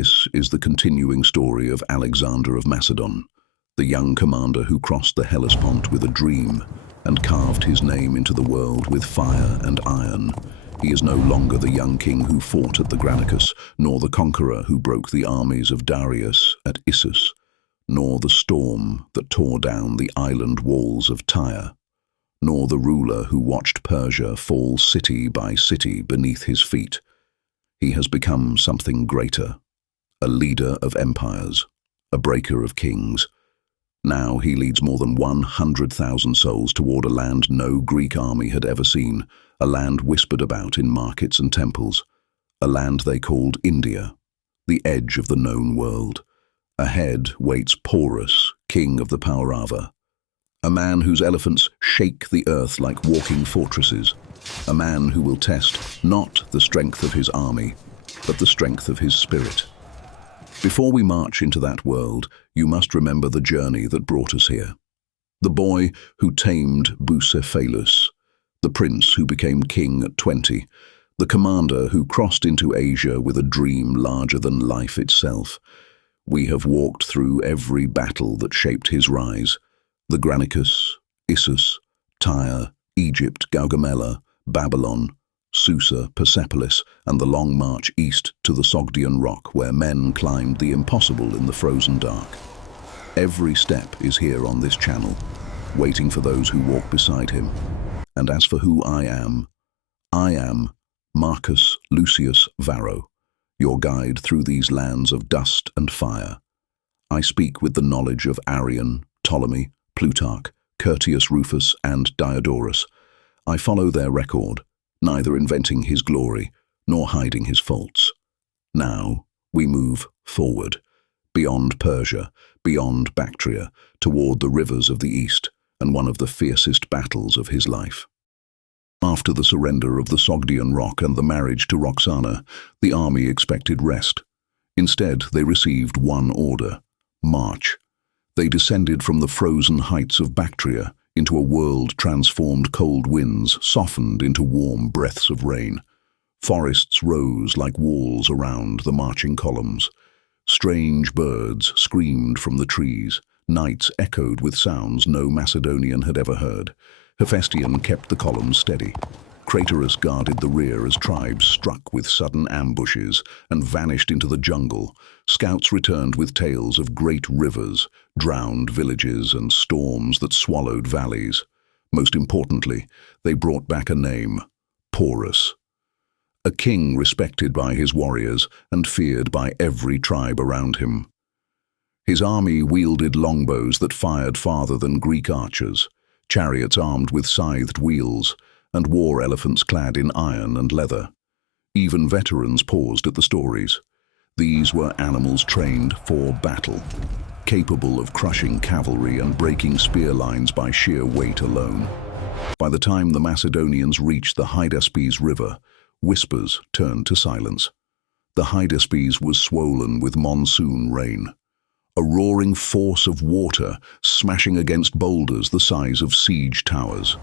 This is the continuing story of Alexander of Macedon, the young commander who crossed the Hellespont with a dream and carved his name into the world with fire and iron. He is no longer the young king who fought at the Granicus, nor the conqueror who broke the armies of Darius at Issus, nor the storm that tore down the island walls of Tyre, nor the ruler who watched Persia fall city by city beneath his feet. He has become something greater, a leader of empires, a breaker of kings. Now he leads more than 100,000 souls toward a land no Greek army had ever seen, a land whispered about in markets and temples, a land they called India, the edge of the known world. Ahead waits Porus, king of the Upriver, a man whose elephants shake the earth like walking fortresses, a man who will test not the strength of his army, but the strength of his spirit. Before we march into that world, you must remember the journey that brought us here. The boy who tamed Bucephalus, the prince who became king at 20, the commander who crossed into Asia with a dream larger than life itself. We have walked through every battle that shaped his rise: the Granicus, Issus, Tyre, Egypt, Gaugamela, Babylon, Susa, Persepolis, and the long march east to the Sogdian rock where men climbed the impossible in the frozen dark. Every step is here on this channel, waiting for those who walk beside him. And as for who I am Marcus Lucius Varro, your guide through these lands of dust and fire. I speak with the knowledge of Arrian, Ptolemy, Plutarch, Curtius Rufus, and Diodorus. I follow their record, neither inventing his glory nor hiding his faults. Now we move forward, beyond Persia, beyond Bactria, toward the rivers of the east and one of the fiercest battles of his life. After the surrender of the Sogdian rock and the marriage to Roxana, the army expected rest. Instead, they received one order: march. They descended from the frozen heights of Bactria into a world transformed. Cold winds softened into warm breaths of rain. Forests rose like walls around the marching columns. Strange birds screamed from the trees. Nights echoed with sounds no Macedonian had ever heard. Hephaestion kept the columns steady. Craterus guarded the rear as tribes struck with sudden ambushes and vanished into the jungle. Scouts returned with tales of great rivers, drowned villages, and storms that swallowed valleys. Most importantly, they brought back a name: Porus. A king respected by his warriors and feared by every tribe around him. His army wielded longbows that fired farther than Greek archers, chariots armed with scythed wheels, and war elephants clad in iron and leather. Even veterans paused at the stories. These were animals trained for battle, capable of crushing cavalry and breaking spear lines by sheer weight alone. By the time the Macedonians reached the Hydaspes River, whispers turned to silence. The Hydaspes was swollen with monsoon rain, a roaring force of water smashing against boulders the size of siege towers.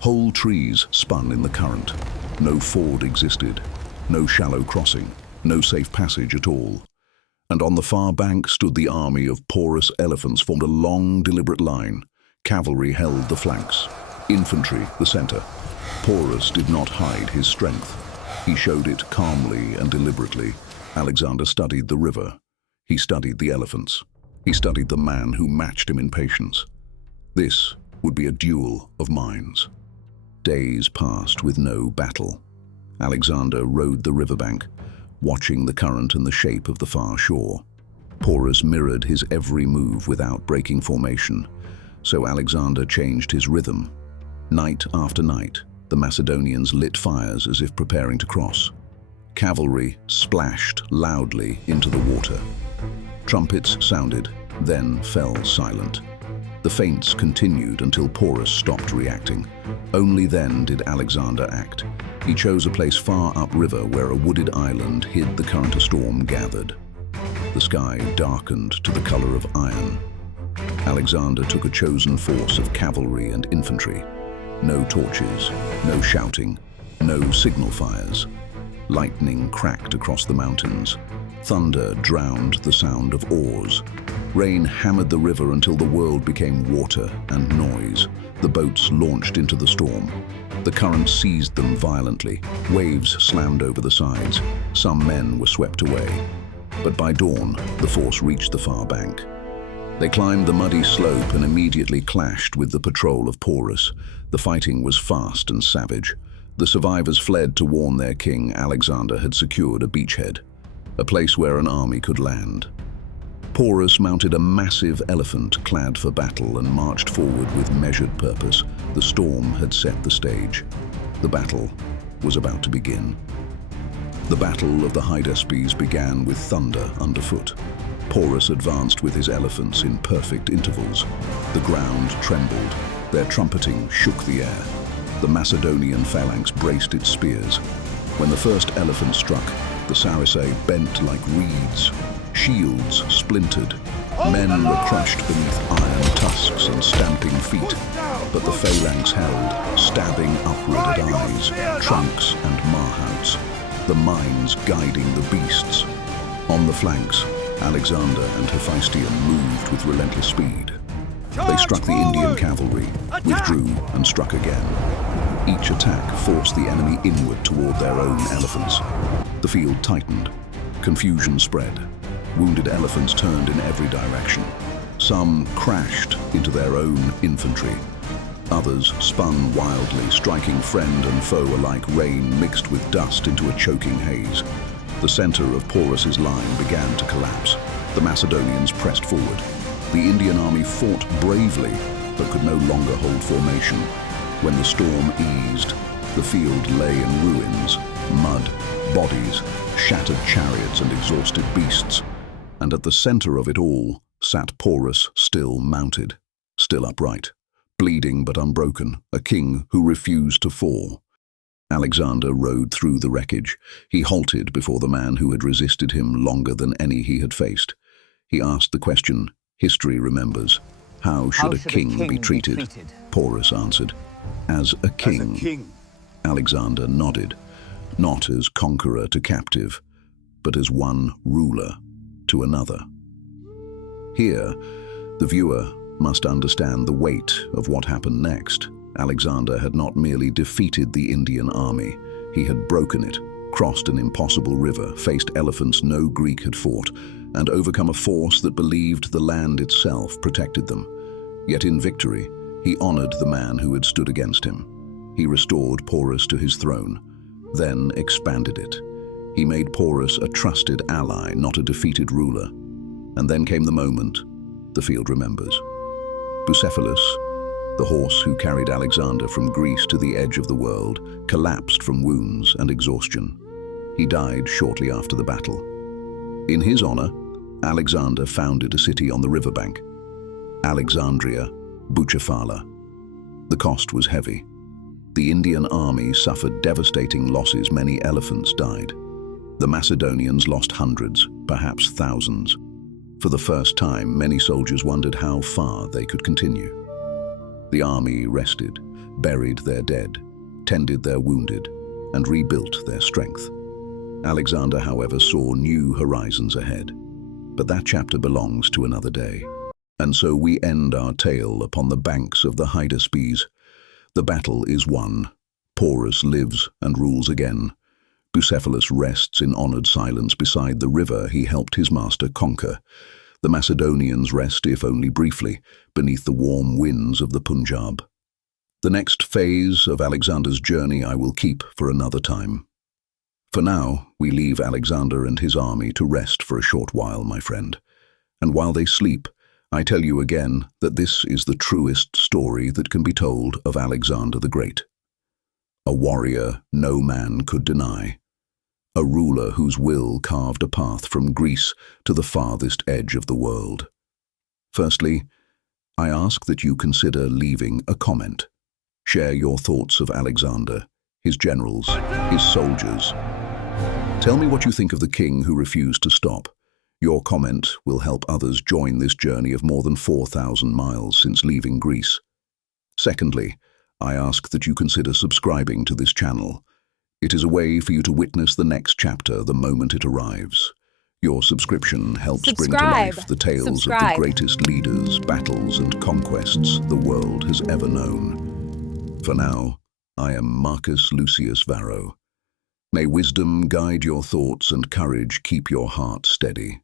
Whole trees spun in the current. No ford existed, no shallow crossing, no safe passage at all. And on the far bank stood the army of porous elephants, formed a long, deliberate line. Cavalry held the flanks, infantry the center. Porus did not hide his strength. He showed it calmly and deliberately. Alexander studied the river. He studied the elephants. He studied the man who matched him in patience. This would be a duel of minds. Days passed with no battle. Alexander rode the riverbank, watching the current and the shape of the far shore. Porus mirrored his every move without breaking formation, so Alexander changed his rhythm. Night after night, the Macedonians lit fires as if preparing to cross. Cavalry splashed loudly into the water. Trumpets sounded, then fell silent. The feints continued until Porus stopped reacting. Only then did Alexander act. He chose a place far upriver where a wooded island hid the current a storm gathered. The sky darkened to the color of iron. Alexander took a chosen force of cavalry and infantry. No torches, no shouting, no signal fires. Lightning cracked across the mountains. Thunder drowned the sound of oars. Rain hammered the river until the world became water and noise. The boats launched into the storm. The current seized them violently. Waves slammed over the sides. Some men were swept away. But by dawn, the force reached the far bank. They climbed the muddy slope and immediately clashed with the patrol of Porus. The fighting was fast and savage. The survivors fled to warn their king Alexander had secured a beachhead, a place where an army could land. Porus mounted a massive elephant clad for battle and marched forward with measured purpose. The storm had set the stage. The battle was about to begin. The Battle of the Hydaspes began with thunder underfoot. Porus advanced with his elephants in perfect intervals. The ground trembled. Their trumpeting shook the air. The Macedonian phalanx braced its spears. When the first elephant struck, the sarissas bent like reeds. Shields splintered. Men were crushed beneath iron tusks and stamping feet. But the phalanx held, stabbing upward at eyes, trunks and marhouts, the minds guiding the beasts. On the flanks, Alexander and Hephaestion moved with relentless speed. They struck the Indian cavalry, withdrew and struck again. Each attack forced the enemy inward toward their own elephants. The field tightened. Confusion spread. Wounded elephants turned in every direction. Some crashed into their own infantry. Others spun wildly, striking friend and foe alike. Rain mixed with dust into a choking haze. The center of Porus's line began to collapse. The Macedonians pressed forward. The Indian army fought bravely, but could no longer hold formation. When the storm eased, the field lay in ruins, mud, bodies, shattered chariots and exhausted beasts. And at the center of it all sat Porus, still mounted, still upright, bleeding but unbroken, a king who refused to fall. Alexander rode through the wreckage. He halted before the man who had resisted him longer than any he had faced. He asked the question history remembers. How should a king be treated? Porus answered, as a king. As a king. Alexander nodded, not as conqueror to captive, but as one ruler to another. Here, the viewer must understand the weight of what happened next. Alexander had not merely defeated the Indian army, he had broken it, crossed an impossible river, faced elephants no Greek had fought, and overcome a force that believed the land itself protected them. Yet in victory, he honored the man who had stood against him. He restored Porus to his throne, then expanded it. He made Porus a trusted ally, not a defeated ruler. And then came the moment the field remembers. Bucephalus, the horse who carried Alexander from Greece to the edge of the world, collapsed from wounds and exhaustion. He died shortly after the battle. In his honor, Alexander founded a city on the riverbank, Alexandria Bucephala. The cost was heavy. The Indian army suffered devastating losses. Many elephants died. The Macedonians lost hundreds, perhaps thousands. For the first time, many soldiers wondered how far they could continue. The army rested, buried their dead, tended their wounded, and rebuilt their strength. Alexander, however, saw new horizons ahead. But that chapter belongs to another day. And so we end our tale upon the banks of the Hydaspes. The battle is won. Porus lives and rules again. Bucephalus rests in honored silence beside the river he helped his master conquer. The Macedonians rest, if only briefly, beneath the warm winds of the Punjab. The next phase of Alexander's journey I will keep for another time. For now, we leave Alexander and his army to rest for a short while, my friend. And while they sleep, I tell you again that this is the truest story that can be told of Alexander the Great. A warrior no man could deny. A ruler whose will carved a path from Greece to the farthest edge of the world. Firstly, I ask that you consider leaving a comment. Share your thoughts of Alexander, his generals, his soldiers. Tell me what you think of the king who refused to stop. Your comment will help others join this journey of more than 4,000 miles since leaving Greece. Secondly, I ask that you consider subscribing to this channel. It is a way for you to witness the next chapter the moment it arrives. Your subscription helps bring to life the tales of the greatest leaders, battles, and conquests the world has ever known. For now, I am Marcus Lucius Varro. May wisdom guide your thoughts and courage keep your heart steady.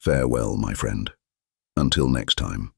Farewell, my friend. Until next time.